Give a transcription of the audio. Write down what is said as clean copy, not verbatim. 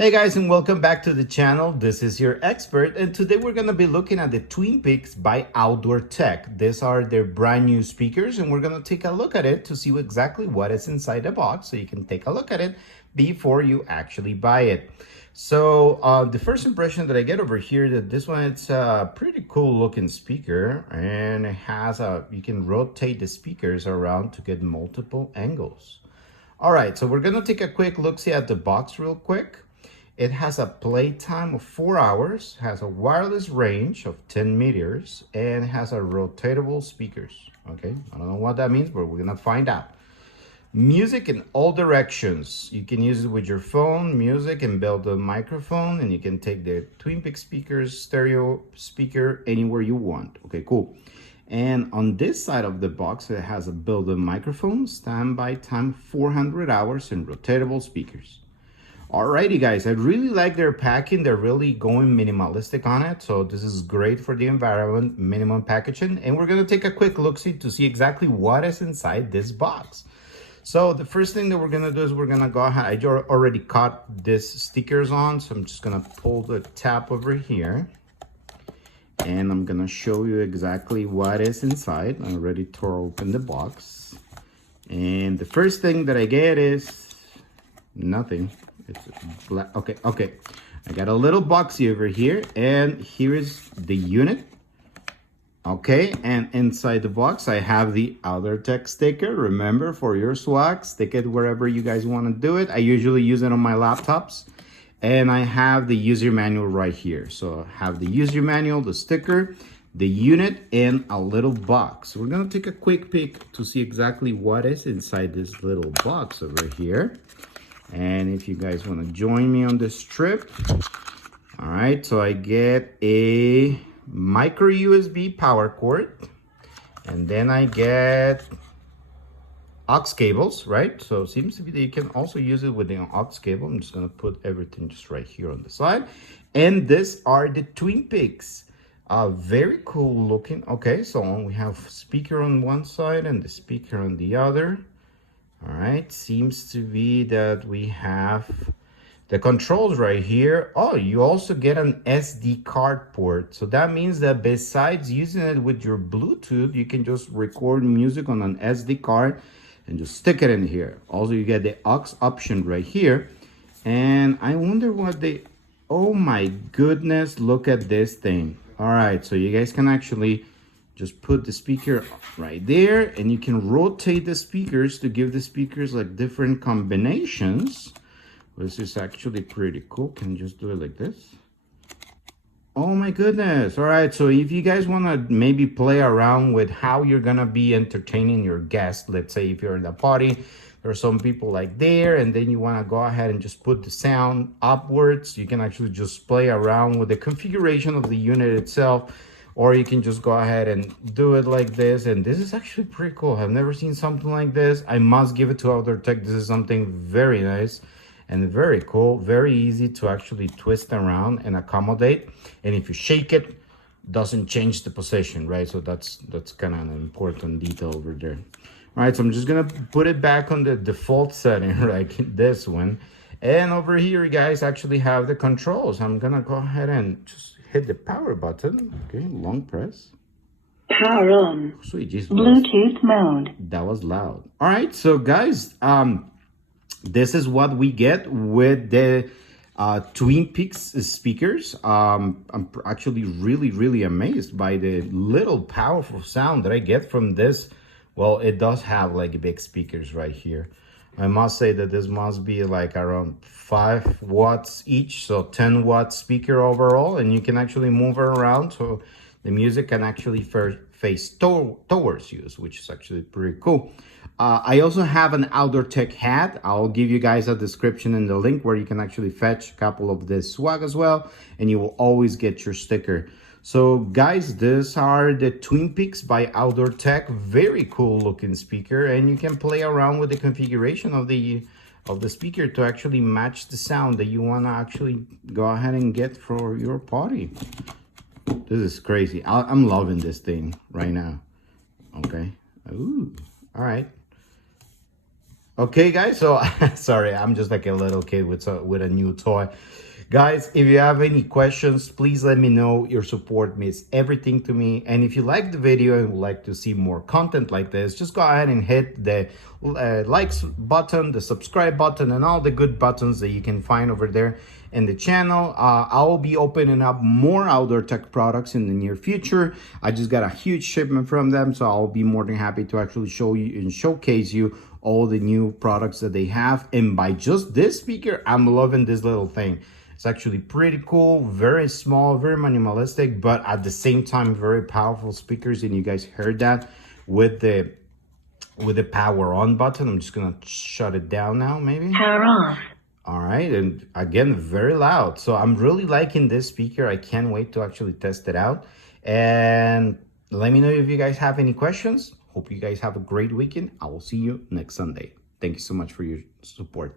Hey guys, and welcome back to the channel. This is your expert, and today we're going to be looking at the Twin Peaks by Outdoor Tech. These are their brand new speakers, and we're going to take a look at it to see exactly what is inside the box, so you can take a look at it before you actually buy it. So the first impression that I get over here, that this one, it's a pretty cool looking speaker, and it has you can rotate the speakers around to get multiple angles. All right, so we're going to take a quick look-see at the box real quick. It has a playtime of 4 hours, has a wireless range of 10 meters, and has a rotatable speakers. Okay, I don't know what that means, but we're gonna find out. Music in all directions. You can use it with your phone, music, and build a microphone, and you can take the Twin Peaks speakers, stereo speaker, anywhere you want. Okay, cool. And on this side of the box, it has a built-in microphone, standby time 400 hours, and rotatable speakers. Alrighty guys, I really like their packing. They're really going minimalistic on it. So this is great for the environment, minimum packaging. And we're gonna take a quick look-see to see exactly what is inside this box. So the first thing that we're gonna do is we're gonna go ahead. I already cut these stickers on, so I'm just gonna pull the tab over here. And I'm gonna show you exactly what is inside. I already tore open the box. And the first thing that I get is nothing. It's black. Okay. I got a little boxy over here, and here is the unit. Okay, and inside the box, I have the Outdoor Tech sticker. Remember, for your swag, stick it wherever you guys want to do it. I usually use it on my laptops. And I have the user manual right here. So I have the user manual, the sticker, the unit, and a little box. We're gonna take a quick peek to see exactly what is inside this little box over here. And if you guys want to join me on this trip, all right, so I get a micro USB power cord, and then I get aux cables, right? So it seems to be that you can also use it with the aux cable. I'm just gonna put everything just right here on the side. And these are the Twin Peaks. Very cool looking. Okay, so we have speaker on one side and the speaker on the other. All right, seems to be that we have the controls right here. Oh, you also get an SD card port. So that means that besides using it with your Bluetooth, you can just record music on an SD card and just stick it in here. Also, you get the aux option right here. And I wonder what oh my goodness, look at this thing. All right, so you guys can actually just put the speaker right there, and you can rotate the speakers to give the speakers like different combinations. This is actually pretty cool. Can you just do it like this? Oh my goodness. All right, so if you guys want to maybe play around with how you're gonna be entertaining your guests, let's say if you're in a party, there are some people like there, and then you want to go ahead and just put the sound upwards, you can actually just play around with the configuration of the unit itself. Or you can just go ahead and do it like this. And this is actually pretty cool. I've never seen something like this. I must give it to Outdoor Tech. This is something very nice and very cool. Very easy to actually twist around and accommodate. And if you shake it, doesn't change the position, right? So that's kind of an important detail over there. All right, so I'm just gonna put it back on the default setting, like this one. And over here, you guys actually have the controls. I'm gonna go ahead and just hit the power button. Okay, long press. Power on. Sweet Jesus. Bluetooth mode. That was loud. All right, so guys, this is what we get with the Twin Peaks speakers. I'm actually really amazed by the little powerful sound that I get from this. Well, it does have like big speakers right here. I must say that this must be like around 5 watts each, so 10 watt speaker overall, and you can actually move it around, so the music can actually face towards you, which is actually pretty cool. I also have an Outdoor Tech hat. I'll give you guys a description in the link where you can actually fetch a couple of this swag as well, and you will always get your sticker. So guys, these are the Twin Peaks by Outdoor Tech. Very cool looking speaker, and you can play around with the configuration of the speaker to actually match the sound that you want to actually go ahead and get for your party. This is crazy. I'm loving this thing right now. Okay. Ooh. All right. Okay, guys. So sorry, I'm just like a little kid with a new toy. Guys, if you have any questions, please let me know. Your support means everything to me. And if you like the video and would like to see more content like this, just go ahead and hit the likes button, the subscribe button, and all the good buttons that you can find over there in the channel. I will be opening up more outdoor tech products in the near future. I just got a huge shipment from them, so I'll be more than happy to actually show you and showcase you all the new products that they have. And by just this speaker, I'm loving this little thing. It's actually pretty cool, very small, very minimalistic, but at the same time, very powerful speakers. And you guys heard that with the power on button. I'm just gonna shut it down now, maybe. Power off. All right, and again, very loud. So I'm really liking this speaker. I can't wait to actually test it out. And let me know if you guys have any questions. Hope you guys have a great weekend. I will see you next Sunday. Thank you so much for your support.